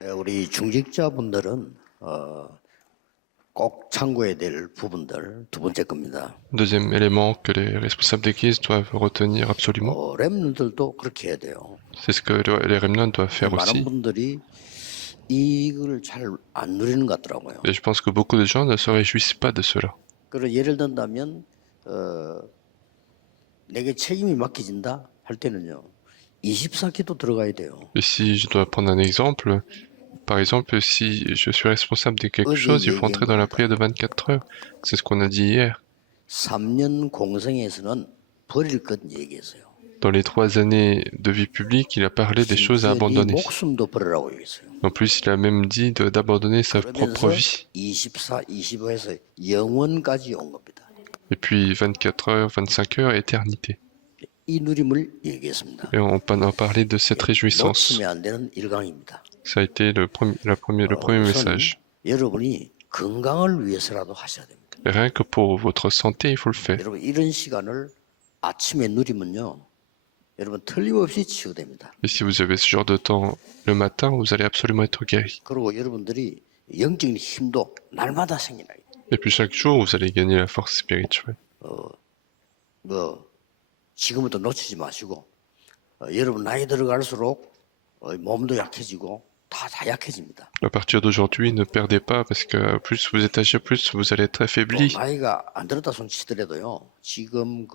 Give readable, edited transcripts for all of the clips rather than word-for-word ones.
우리 중직자분들은 꼭 참고해야 될 부분들 두 번째 겁니다. Deuxième élément que les responsables d'église doivent retenir absolument, 렘넌트들도 그렇게 해야 돼요. c'est ce que les remnants doivent faire 많은 aussi. 분들이 이걸 잘 안 누리는 것 같더라고요. Et je pense que beaucoup de gens ne se réjouissent pas de cela. 그래서 예를 든다면 내게 책임이 맡겨진다 할 때는요. 24기도 들어가야 돼요. Et si je dois prendre un exemple, par exemple, si je suis responsable de quelque chose, il faut entrer dans la prière de 24 heures. C'est ce qu'on a dit hier. 3년 공생에서는 버릴 것 얘기했어요. Dans les 3 années de vie publique, il a parlé des choses à abandonner. 목숨도 버리라고 얘기했어요. En plus, il a même dit d'abandonner sa propre vie. 24, 25에서 영원까지 온 겁니다. Et puis 24 heures, 25 heures, éternité. 이 누림을 얘기했습니다. Et on a parlé de cette réjouissance. 놓치면 안 되는 일강입니다. Ça a été le premier message. 여러분이 건강을 위해서라도 하셔야 됩니다. Et rien que pour votre santé, il faut le faire. 여러분 이런 시간을 아침에 누리면요. 여러분 틀림없이 치유됩니다. Et si vous avez ce genre de temps le matin, vous allez absolument être guéri. 그리고 여러분들이 영적인 힘도 날마다 생기나요. Et puis chaque jour, vous allez gagner la force spirituelle. 지금부터 놓치지 마시고 여러분 나이 들어갈수록 몸도 약해지고 다 약해집니다. À partir d'aujourd'hui, ne perdez pas parce que plus vous êtes âgé, plus vous allez être affaibli. 나이가 안 들었다 손 치더라도요. 지금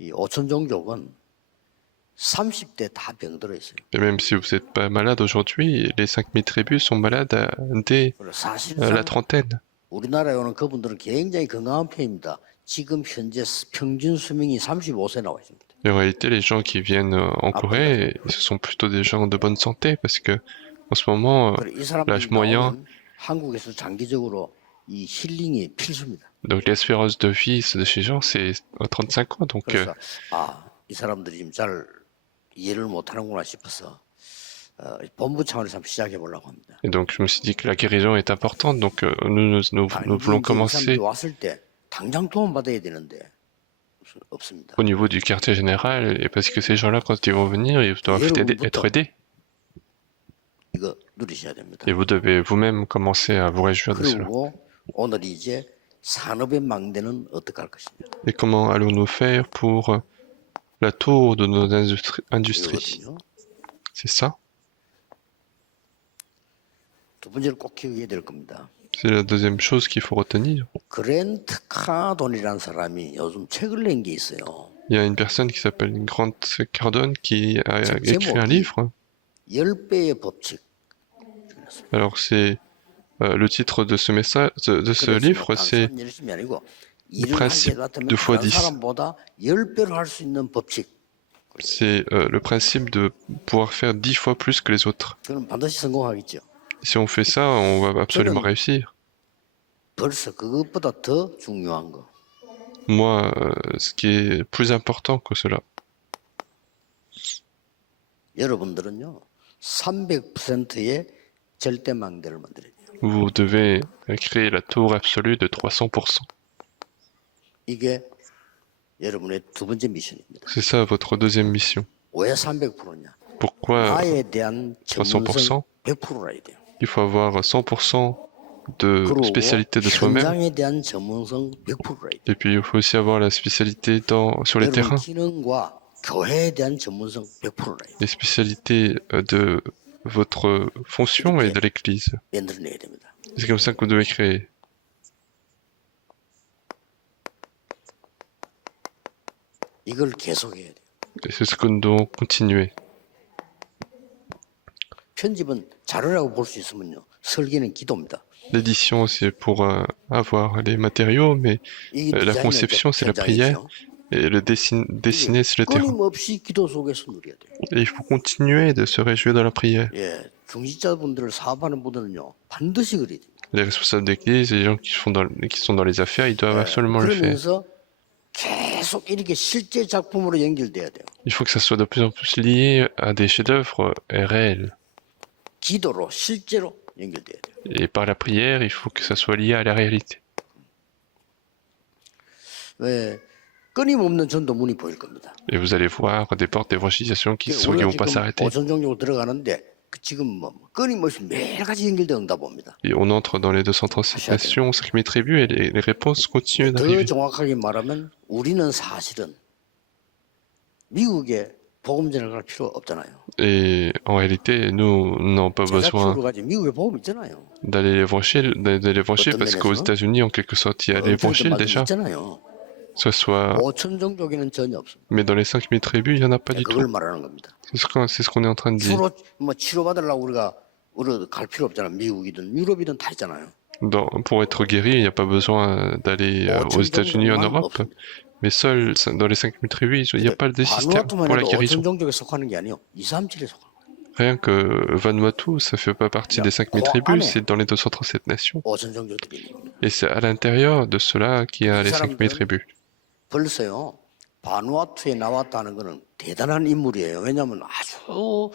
이 5천 종족은 30대 다 병들어 있어요. Et même si vous n'êtes pas malade aujourd'hui, les 5000 tribus sont malades dès la trentaine. 우리나라에 오는 그분들은 굉장히 건강한 편입니다. 지금 현재 평균 수명이 35세 나와 있습니다. Et en réalité, les gens qui viennent en Corée, ce sont plutôt des gens de bonne santé parce que en ce moment, l'âge moyen, 한국에서 장기적으로 이 힐링이 필수입니다. donc l'espérance de vie de ces gens, c'est 35 ans. Donc, 그래서 이 사람들이 지금 잘 이해를 못하는구나 싶어서 본부 차원에서 한번 시작해 보려고 합니다. et donc, je me suis dit que la guérison est importante. Donc, nous voulons commencer 왔을 때 당장 도움 받아야 되는데 없습니다. au niveau du quartier général, et parce que ces gens-là, quand ils vont venir, ils doivent être aidés. 이거 누리셔야 됩니다. Et vous devez vous-même commencer à vous réjouir de cela. 그리고 오늘 이제 산업의 망대는 어떻게 할 것이냐. Et comment allons-nous faire pour la tour de nos industries? C'est ça? 두 번째로 꼭 기억해야 될 겁니다. C'est la deuxième chose qu'il faut retenir. 그랜트 카돈이라는 사람이 요즘 책을 낸 게 있어요. Il y a une personne qui s'appelle Grant Cardone qui a écrit un livre. 10배의 법칙. Alors c'est le titre de ce message, de ce livre, c'est le principe de x10. C'est le principe de pouvoir faire 10 fois plus que les autres. Si on fait ça, on va absolument réussir. Moi, ce qui est plus important que cela. Vous devez créer la tour absolue de 300%. C'est ça votre deuxième mission. Pourquoi 300%? Il faut avoir 100% de spécialité de soi-même. Et puis il faut aussi avoir la spécialité sur les terrains. Les spécialités de votre fonction et de l'église. C'est comme ça que vous devez créer. Et c'est ce que nous devons continuer. L'édition, c'est pour avoir les matériaux, mais la conception, c'est la prière, et le dessiner, c'est le terrain. Et il faut continuer de se réjouir dans la prière. Les responsables d'église et les gens qui sont dans les affaires, ils doivent absolument le faire. Il faut que ça soit de plus en plus lié à des chefs-d'œuvre réels. Et par la prière, il faut que ça soit lié à la réalité. Et vous allez voir des portes d'évangélisation qui ne vont pas s'arrêter. 지금 뭐 끊임없이 매일같이 연결돼 응답 옵니다. Et on entre dans les 237 nations, 5000 tribus, et les réponses continuent 더 d'arriver. 정확하게 말하면 우리는 사실은 미국에 복음전을 갈 필요 없잖아요. Et en réalité, nous n'avons pas besoin 제작표로 가지 미국에 복음 있잖아요. d'aller l'évangile parce qu'aux États-Unis, en quelque sorte, il y a l'évangile déjà, 있잖아요. que ce soit. 5천 종족에는 전혀 없습니다. Mais dans les 5000 tribus, il n'y en a pas du tout. 그걸 말하는 겁니다. C'est ce qu'on est en train de dire. 주로 뭐 치료받으려고 우리가 갈 필요 없잖아. 미국이든 유럽이든 다 있잖아요. Pour être guéri, il n'y a pas besoin d'aller aux États-Unis ou en Europe. Mais seul dans les 5000 tribus, il n'y a pas de système pour la guérison. 5천 종족에 속하는 게 아니요. 2, 3, 7에 속하는 거예요. Rien que Vanuatu, ça fait pas partie des 5000 tribus, c'est dans les 237 nations. 5천 종족들이 있는 겁니다. Et c'est à l'intérieur de cela qu'il y a les 5000 tribus. 벌써요. 바누아투에 나왔다는 거는 대단한 인물이에요. 왜냐하면 아주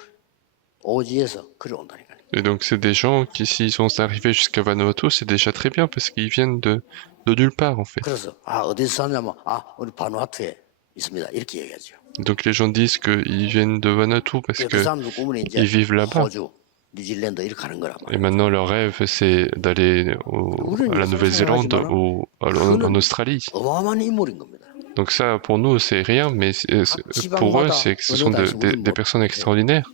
오지에서 그래 온다니까요. Et donc c'est des gens qui, s'ils sont arrivés jusqu'à Vanuatu, c'est déjà très bien parce qu'ils viennent de nulle part en fait. 그래서 어디서 사냐면 우리 바누아투에 있습니다. 이렇게 얘기하죠. Donc les gens disent qu'ils viennent de Vanuatu parce 그 사람들 꿈은 이제 qu'ils vivent là-bas. 호주, 뉴질랜드 이렇게 가는 거란 Et 말이에요. maintenant leur rêve c'est d'aller à la Nouvelle-Zélande ou en Australie. 어마어마한 인물인 겁니다. Donc ça pour nous c'est rien, mais pour eux c'est que ce sont des personnes extraordinaires.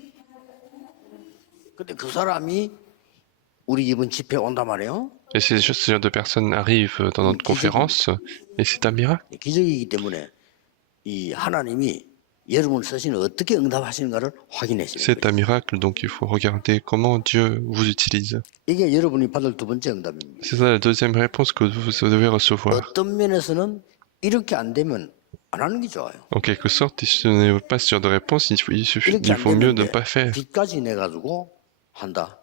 근데 그 사람이 우리 이번 집회 온단 말이에요. Et c'est juste ce genre de personnes arrivent dans notre conférence et c'est un miracle. 기적이기 때문에 이 하나님이 여러분을 쓰시는 어떻게 응답하시는가를 확인하시는 C'est 거예요. un miracle, donc il faut regarder comment Dieu vous utilise. 이게 여러분이 받을 두 번째 응답입니다. C'est ça la deuxième réponse que vous devez recevoir. 어떤 면에서는 이렇게 안 되면 안 하는 게 좋아요. En quelque sorte, si ce n'est pas ce genre de réponse, il faut mieux ne pas faire. 빚까지 내 가지고 한다.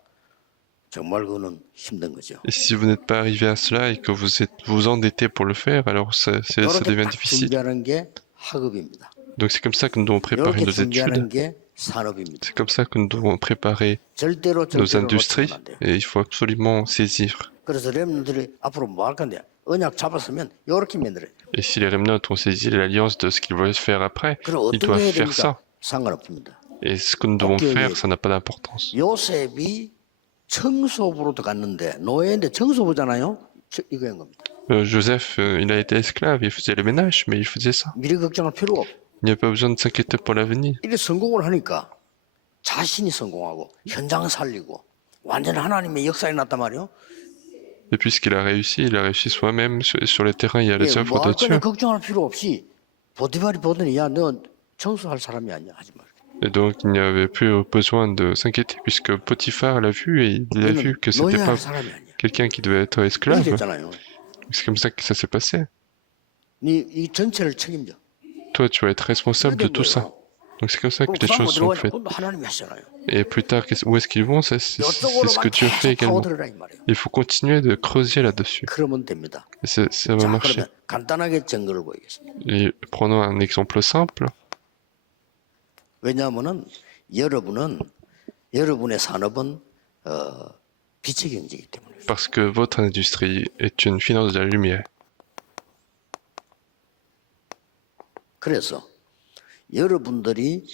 정말 그거는 힘든 거죠. Et si vous n'êtes pas arrivé à cela et que vous endettez pour le faire, alors ça devient difficile. 준비하는 게 학업입니다. Donc c'est comme ça que nous devons préparer nos 준비하는 études. 게 산업입니다. C'est comme ça que nous devons préparer 절대로 nos industries 놓치면 안 돼요. et il faut absolument saisir. 그래서 렘들이 앞으로 뭐 할 건데 언약 잡았으면 이렇게 만들어요. Et si les remnants ont saisi l'alliance de ce qu'ils veulent faire après, 그럼 ils 어떻게 doivent 해야 faire 됩니까? ça. 상관없습니다. Et ce que nous devons faire, ça n'a pas d'importance. 요셉이 청소부로 들어갔는데 노예인데 청소부잖아요. 이거인 겁니다. Joseph, il a été esclave, il faisait le ménage, mais il faisait ça. 미래 걱정할 필요가 없어. Il n'y a pas besoin de s'inquiéter pour l'avenir. 이래 성공을 하니까 자신이 성공하고 현장 살리고 완전 하나님의 역사에 났단 말이에요. Et puisqu'il a réussi, il a réussi soi-même sur les terrains, il y a les œuvres de 뭐 Dieu. 걱정할 필요 없이 보디발이 보더니 야 너 청소할 사람이 아니야 하지 말. Et donc il n'y avait plus besoin de s'inquiéter puisque Potiphar l'a vu et il a vu que c'était 노예할 pas 사람이 아니야. quelqu'un qui devait être esclave. 됐잖아요. C'est comme ça que ça s'est passé. 이 전체를 책임져. Toi, tu vas être responsable de tout ça. Donc c'est comme ça que les choses sont faites. 하나님이 하시잖아요. Et plus tard, où est-ce qu'ils vont? C'est ce que Dieu fait également. 파고들어라 이 말이에요. Il faut continuer de creuser là-dessus. 그러면 됩니다. Et ça va 자, marcher. 그러면 간단하게 증거를 보이겠습니다. Et prenons un exemple simple. 왜냐하면은 여러분의 산업은 빛의 경제이기 때문에. Parce que votre industrie est une finance de la lumière. 그래서 여러분들이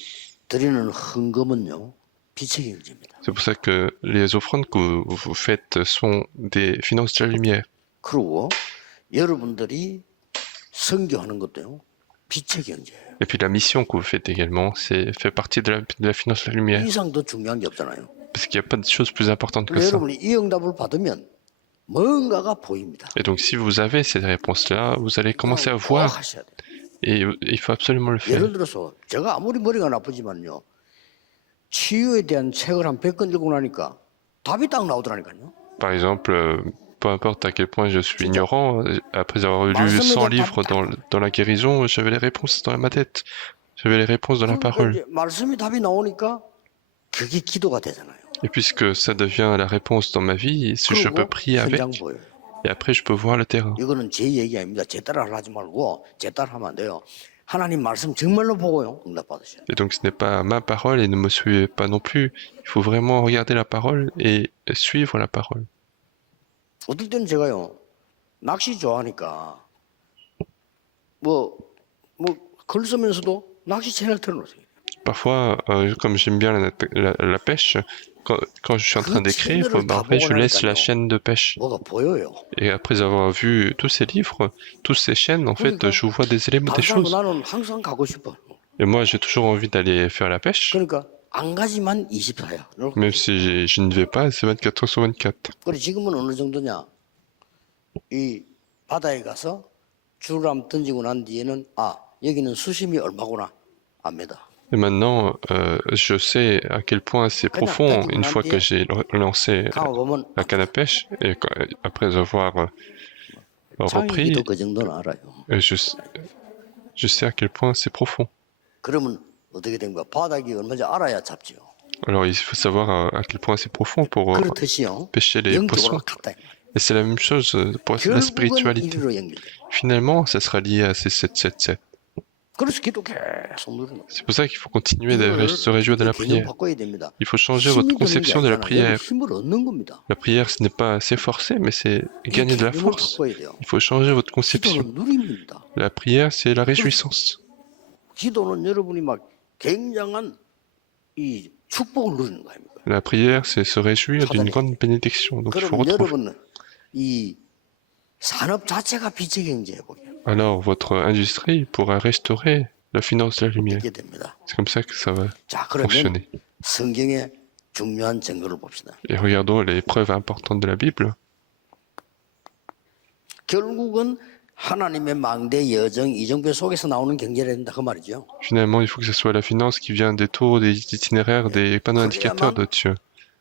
드리는 헌금은요 빛의 경제입니다. C'est pour ça que les offrandes que vous faites sont des finances de la lumière. 그리고 여러분들이 선교하는 것도요 빛의 경제예요. Et puis la mission que vous faites également, fait partie de la finance de la lumière. 이상 더 중요한 게 없잖아요. Parce qu'il n'y a pas de chose plus importante que ça. 여러분이 이 응답을 받으면 뭔가가 보입니다. Et donc si vous avez cette réponse-là, vous allez commencer à voir. 하셔야 돼요. Et il faut absolument le faire. 예를 들어서 제가 아무리 머리가 나쁘지만요. 치유에 대한 책을 한 100권 읽고 나니까 답이 딱 나오더라니까요. Par exemple, peu importe à quel point je suis ignorant, après avoir lu 100 livres dans la guérison, j'avais les réponses dans ma tête. J'avais les réponses dans la parole. 말씀이 답이 나오니까 그게 기도가 되잖아요. Et puisque ça devient la réponse dans ma vie, je peux prier avec, et après je peux voir le terrain. 이거는 제 얘기 아닙니다. 제 따라 하지 말고 제 따라 하면 안 돼요. 하나님 말씀 정말로 보고요. 응답 받으셔야 돼요. Et donc ce n'est pas ma parole et ne me suivez pas non plus. Il faut vraiment regarder la parole et suivre la parole. 어떨 때는 제가요. 낚시 좋아하니까 글 쓰면서도 낚시 채널 틀어놓으세요. Parfois, comme j'aime bien la pêche, quand je suis en train d'écrire, bah, en fait, je laisse la chaîne de pêche. 뭐가 보여요. Et après avoir vu tous ces livres, toutes ces chaînes, en fait, 그러니까 je vois des éléments, des 다른 사람은 choses. 나는 항상 가고 싶어. Et moi, j'ai toujours envie d'aller faire la pêche, 그러니까 안 가지만 24야. même si je ne vais pas, c'est 24 heures sur 24. 그래 지금은 어느 정도냐? 이 바다에 가서 줄을 한번 던지고 난 뒤에는 아 여기는 수심이 얼마구나 압니다. Et maintenant, je sais à quel point c'est profond une fois que j'ai lancé 가보면 la canne à pêche et après avoir repris, 장애기도 그 정도는 알아요. je sais à quel point c'est profond. 그러면 어떻게 된 거야? 바닥이 얼마인지 알아야 잡죠. Alors il faut savoir à quel point c'est profond pour 그렇듯이요. pêcher les poissons. 영적으로 갔다. Et c'est la même chose pour la 결국은 spiritualité. 이리로 연결돼. Finalement, ça sera lié à ces 777. 그래서 기도 계속 누르는 거예요. C'est pour ça qu'il faut continuer de se réjouir de la 개념 prière. 바꿔야 됩니다. Il faut changer votre 힘이 드는 게 conception de la 아니잖아요. prière. 힘을 얻는 겁니다. La prière, ce n'est pas s'efforcer, mais c'est 이 gagner de la 개념을 force. 바꿔야 돼요. Il faut changer votre conception. 기도는 누림입니다. La prière, c'est la réjouissance. 기도는 여러분이 막 굉장한 이 축복을 누리는 거 아닙니까? La prière, c'est se réjouir d'une grande bénédiction. Donc il faut 그럼 retrouver. 여러분은 이 산업 자체가 빛의 경제에 보게 Alors votre industrie pourra restaurer la finance de la lumière. 되게 됩니다. C'est comme ça que ça va 자, 그러면 fonctionner. 성경의 중요한 증거를 봅시다. Et regardons les preuves importantes de la Bible. 결국은 하나님의 망대 여정 이정표 속에서 나오는 경제라 된다 그 말이죠. Finalement, il faut que ce soit la finance qui vient des tours, des itinéraires, des panneaux indicateurs de Dieu.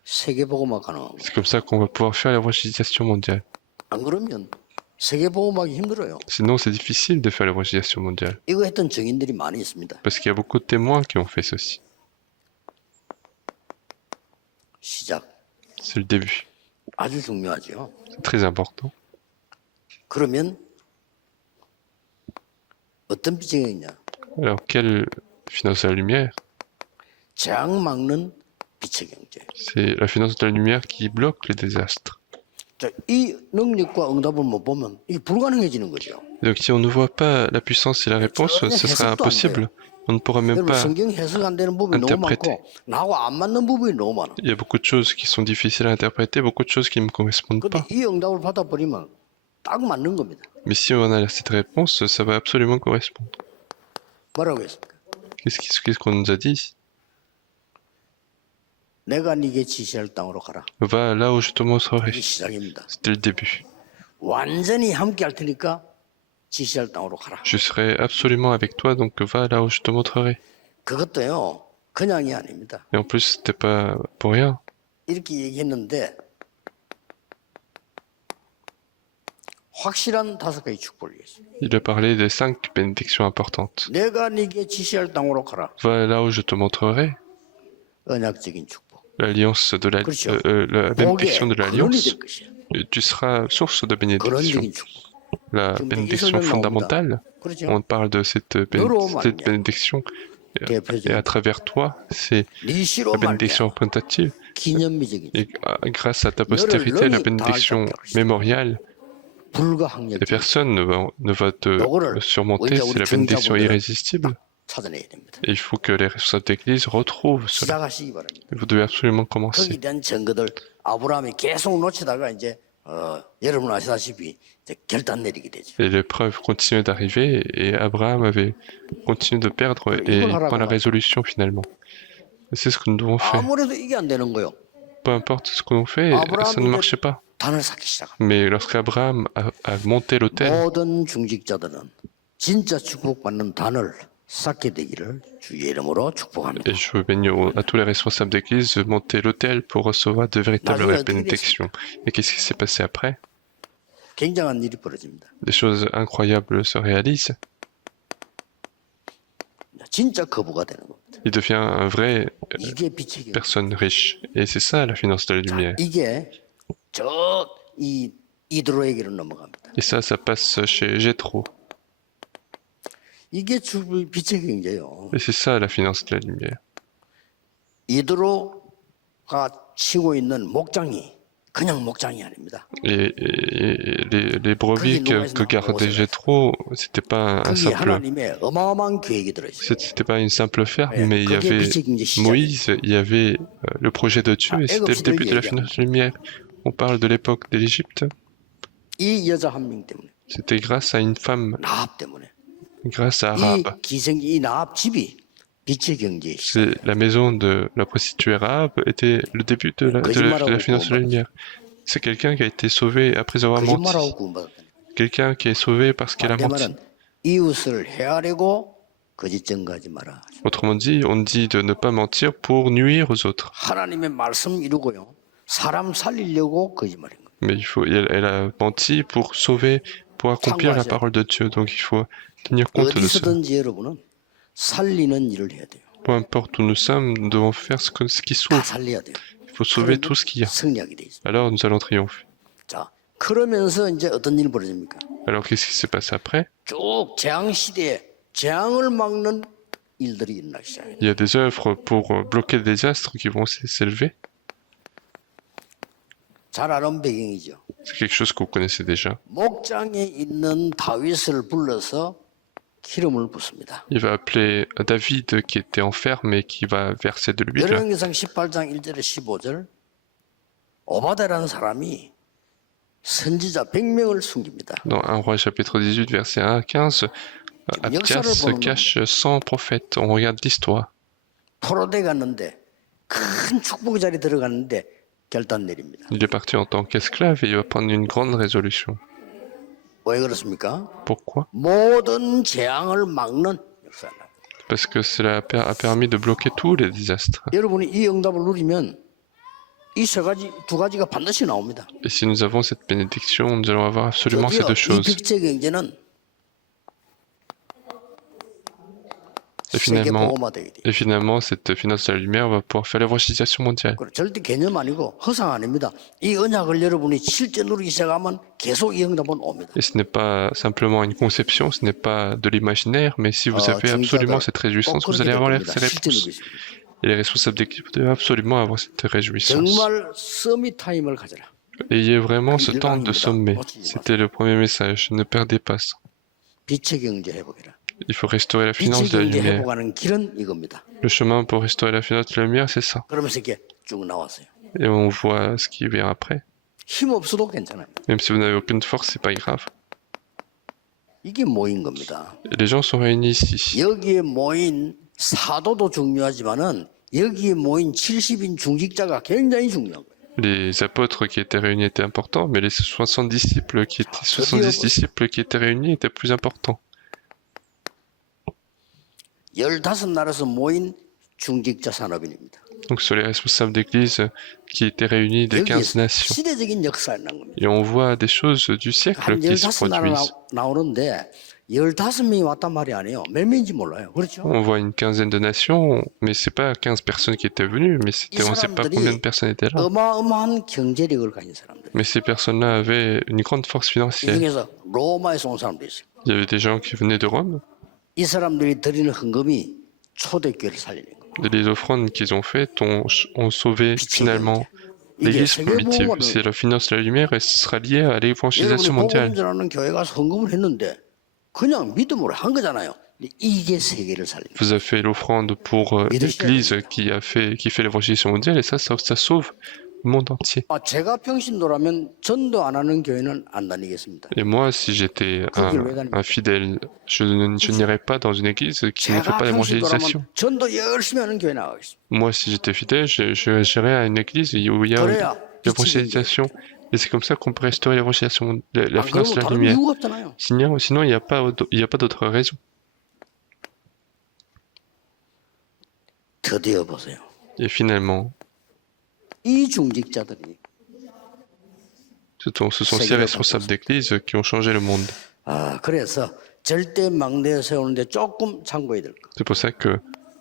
세계복음화 가능합니다. C'est comme ça qu'on va pouvoir faire l'évangélisation mondiale. 안 그러면 세계복음화하기 힘들어요. Sinon, c'est difficile de faire l'évangélisation mondiale. 이거 했던 증인들이 많이 있습니다. Parce qu'il y a beaucoup de témoins qui ont fait ceci. 시작. C'est le début. 아주 중요하죠. C'est très important. 그러면 어떤 빛의 경제냐? Alors, quelle finance de la lumière? 재앙 막는 빛의 경제. C'est la finance de la lumière qui bloque les désastres. 자, 이 능력과 응답을 못 보면 이게 불가능해지는 거죠. Donc, si on ne voit pas la puissance et la réponse, ce sera impossible. On ne pourra même 여러분 pas. 성경 해석 안 되는 부분이 너무 interpréter. 많고 나하고 안 맞는 부분이 너무 많아. Il y a beaucoup de choses qui sont difficiles à interpréter, beaucoup de choses qui ne me correspondent 근데 pas. 이 응답을 받아버리면 딱 맞는 겁니다. Mais si on a cette réponse, ça va absolument correspondre. 뭐라고 했습니까? Qu'est-ce qu'on nous a dit? 내가 네게 지시할 땅으로 가라. Va là où je te montrerai. 이게 시작입니다. C'était le début. 완전히 함께 할 테니까 지시할 땅으로 가라. Je serai absolument avec toi, donc va là où je te montrerai. 그것도요. 그냥이 아닙니다. Et en plus, c'était pas pour rien. 이렇게 얘기했는데 확실한 5가지 축복을 얘기했습니다. Il a parlé des 5 bénédictions importantes. 내가 네게 지시할 땅으로 가라. Va là où je te montrerai. 언약적인 축복. L'alliance de la, 그렇죠. la bénédiction de 복의 근원이 l'alliance. 될 것이야. Tu seras source de bénédiction. 근원적인 축복. La bénédiction fondamentale, 그렇죠? on parle de cette bénédiction. Et à travers toi, c'est 네 씨로 la 말미암아 bénédiction représentative. 기념비적인 Et grâce à ta postérité, la bénédiction mémoriale, 불가항력 et personne ne va te surmonter, c'est la bénédiction irrésistible. 찾아내야 됩니다. Et il faut que les responsables d'église retrouvent cela. 시작하시기 바랍니다. Vous devez absolument 거기에 commencer. 대한 증거들 아브라함이 계속 놓치다가 이제 여러분 아시다시피 이제 결단 내리게 되죠. Et les preuves continuaient d'arriver, et Abraham avait continué de perdre, et prend la résolution finalement. Et c'est ce que nous devons faire. 아무래도 이게 안 되는 거요. Peu importe ce que l'on fait, ça ne marchait pas. 단을 쌓기 시작합니다. Mais lorsqu'Abraham a monté l'autel, 모든 중직자들은 진짜 축복받는 단을 쌓게 되기를 주의 이름으로 축복합니다. et je bénis à tous les responsables d'église de monter l'autel pour recevoir de véritables bénédictions. Et qu'est-ce qui s'est passé après? 굉장한 일이 벌어집니다. Des choses incroyables se réalisent. 진짜 거부가 되는 겁니다. Il devient un vrai 이게 빛의 경. personne riche. Et c'est ça la finance de la lumière. 이게 이 이드로에게로 넘어갑니다. Et ça passe chez Jéthro. 이게 빛의 경제예요. Et c'est ça la finance de la lumière. 이드로가 치고 있는 목장이 그냥 목장이 아닙니다. Les brebis que gardait Jéthro, c'était pas un 거기에 simple, 하나님의 어마어마한 계획이 들어있어요. c'était pas une simple ferme, 예, mais il y 그게 avait 빛의 경제 시작이에요. Moïse, il y avait le projet de Dieu, 자, et c'était 애굽 le début 시대를 de la 얘기합니다. finance lumière. On parle de l'époque de l'Égypte. 이 여자 한 명 때문에, C'était grâce à une femme, 나합 때문에, grâce à 이 Rahab. 기생이 이 나합 집이 빛의 경제의 시작. C'est la maison de la prostituée Rahab était le début de la finance de la lumière. C'est quelqu'un qui a été sauvé après avoir menti. 거짓말하고 구원받았다니. Quelqu'un qui est sauvé parce qu'elle a 내 menti. 말은 이웃을 헤아리고 거짓 증거하지 마라. Autrement dit, on dit de ne pas mentir pour nuire aux autres. 하나님의 말씀 이루고요. 사람 살리려고 거짓말인 거예요. Mais elle a menti pour sauver, pour accomplir la parole de Dieu. Donc il faut tenir compte de ça. 어디서든지 여러분은 살리는 일을 해야 돼요. Peu importe où nous sommes, nous devons faire ce qui 다 sauve. 살려야 돼요. Il faut sauver tout ce qu'il y a. 승리하게 돼 있어요. Alors nous allons triompher. 자, 그러면서 이제 어떤 일이 벌어집니까? Alors qu'est-ce qui s'est passé après? 쭉 재앙 시대에 재앙을 막는 일들이 일어나기 시작해요. Il y a des œuvres pour bloquer des désastres qui vont s'élever. 잘 아는 배경이죠. C'est quelque chose que vous connaissez déjà. 목장에 있는 다윗을 불러서 기름을 붓습니다. Il va appeler David qui était en ferme et qui va verser de l'huile. 열왕기상 18장 1절에 15절 오바데라는 사람이 선지자 100명을 숨깁니다. Dans 1 Roi chapitre 18 verset 1 à 15, Abdias cache 100 prophètes. On regarde l'histoire. 포로돼 갔는데 큰 축복의 자리에 들어갔는데 결단 내립니다. Il est parti en tant qu'esclave et il va prendre une grande résolution. 왜 그렇습니까? Pourquoi? 모든 재앙을 막는 역사가 납니다. Parce que cela a permis de bloquer tous les désastres. 여러분이 이 응답을 누리면 이 두 가지가 반드시 나옵니다. Et si nous avons cette bénédiction, nous allons avoir absolument ces deux 이 choses. 빛의 경제는 Et 세계 보호마되게 돼요. finalement, cette finance de la lumière va pouvoir faire l'évangélisation mondiale. 절대 개념 아니고 허상 아닙니다. 이 언약을 여러분이 실제 누리기 시작하면 계속 이 응답은 옵니다. Et ce n'est pas simplement une conception, ce n'est pas de l'imaginaire, mais si vous avez absolument cette réjouissance, vous allez avoir ces réponses. Et les responsables d'équipe doivent absolument avoir cette réjouissance. 정말 서밋 타임을 가져라. Ayez vraiment ce temps de sommet. C'était le premier message. Ne perdez pas ça. 빛의 경제 회복이라. Il faut restaurer la 빛의 finance de la 경제 lumière. 회복하는 길은 이겁니다. Le chemin pour restaurer la finance de la lumière, c'est ça. 그러면서 이렇게 쭉 나왔어요. Et on voit ce qui vient après. 힘 없어도 괜찮아요. Même si vous n'avez aucune force, c'est pas grave. 이게 모인 겁니다. Et les gens sont réunis ici. 여기에 모인 사도도 중요하지만은 여기에 모인 70인 중직자가 굉장히 중요한 거예요. Les apôtres qui étaient réunis étaient importants, mais les 70 disciples qui étaient réunis étaient plus importants. 15나라에서 모인 중직자 산업인입니다. Donc sur les responsables d'église qui étaient réunis des 15 nations. 시대적인 역사가 난 겁니다. Et on voit des choses du siècle 한 qui se 15나라 produisent. 나오는데 15명이 왔단 말이 아니에요. 몇 명인지 몰라요. 그렇죠? On voit une quinzaine de nations, mais c'est pas 15 personnes qui étaient venues, mais on ne sait pas combien de personnes étaient là. 어마어마한 경제력을 가진 사람들. Mais ces personnes-là avaient une grande force 이 financière. 중에서 로마에서 온 사람도 있어요. Il y avait des gens qui venaient de Rome. 이 사람들이 드리는 헌금이 초대교회를 살리는 거예요. Et les offrandes qu'ils ont faites ont sauvé finalement l'église primitive. C'est la finance de la lumière et ce sera lié à l'évangélisation 여러분이 mondiale. 복음 전하는 교회 가서 헌금을 했는데 그냥 믿음으로 한 거잖아요. 근데 이게 세계를 살리는 거예요. Vous avez fait l'offrande pour l'église qui fait l'évangélisation mondiale et ça sauve le monde entier. 제가 평신도라면 전도 안 하는 교회는 안 다니겠습니다. Et moi, si j'étais un fidèle, je n'irais pas dans une église qui ne fait 제가 pas l'évangélisation. 평신도라면 전도 열심히 하는 교회 나가겠습니다. Moi, si j'étais fidèle, j'irais à une église où il y a l'évangélisation. Et c'est comme ça qu'on peut restaurer l'évangélisation, la finance de la lumière. 이유가 없잖아요. Sinon, il n'y a pas d'autre raison. 드디어 보세요. Et finalement, 이 중직자들이 ce sont ces responsables d'église qui ont changé le monde. 그래서 절대 망대에 세우는데 조금 참고해야 될 거. C'est pour ça que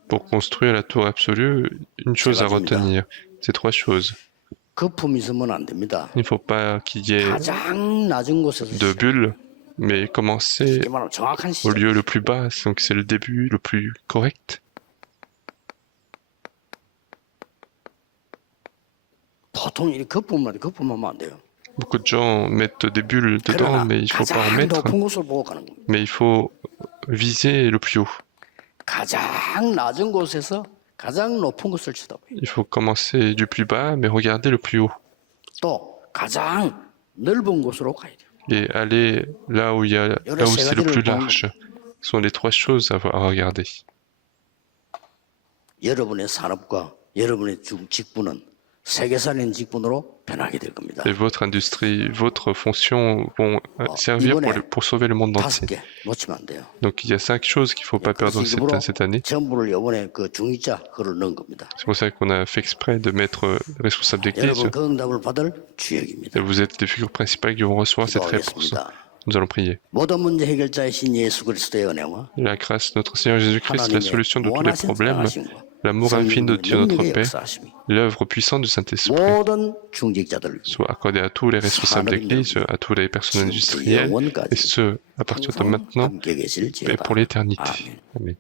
pour construire la tour absolue, une chose à retenir, c'est trois choses. 거품 있으면 안 됩니다. Il ne faut pas qu'il y ait 가장 낮은 곳에서 de bulles, mais commencer 이게 바로 정확한 au 시작. lieu le plus bas, donc c'est le début le plus correct. 보통 이렇게 거품하면 안 돼요. Beaucoup de gens mettent des bulles dedans, mais il faut pas en 가장 mettre. 높은 곳을 보고 가는 겁니다. Mais il faut viser le plus haut. 가장 낮은 곳에서 가장 높은 곳을 쳐다봐요. Il faut commencer du plus bas, mais regarder le plus haut. 또 가장 넓은 곳으로 가야 돼요. Et aller là où c'est le plus large. Ce sont les trois choses à regarder. 여러분의 산업과 여러분의 직분은 세계사는 직분으로 변하게 될 겁니다. Et votre industrie, votre fonction vont servir pour sauver le monde entier. 5개 놓치면 안 돼요. Donc il y a 5 choses qu'il ne faut pas perdre cette année. 전부를 이번에 그 중위자 그걸 넣은 겁니다. C'est pour ça qu'on a fait exprès de mettre responsable d'église. 여러분 그 응답을 받을 주역입니다. Et vous êtes les figures principales qui vont recevoir cette réponse. Nous allons prier. 모든 문제 해결자이신 예수 그리스도의 은혜와 La grâce de notre Seigneur Jésus-Christ, la solution de tous les problèmes, l'amour infini de Dieu notre Père, l'œuvre puissante du Saint-Esprit soit accordée à tous les responsables d'église, à tous les personnes industrielles, et ce, à partir de maintenant, et pour l'éternité. Amen.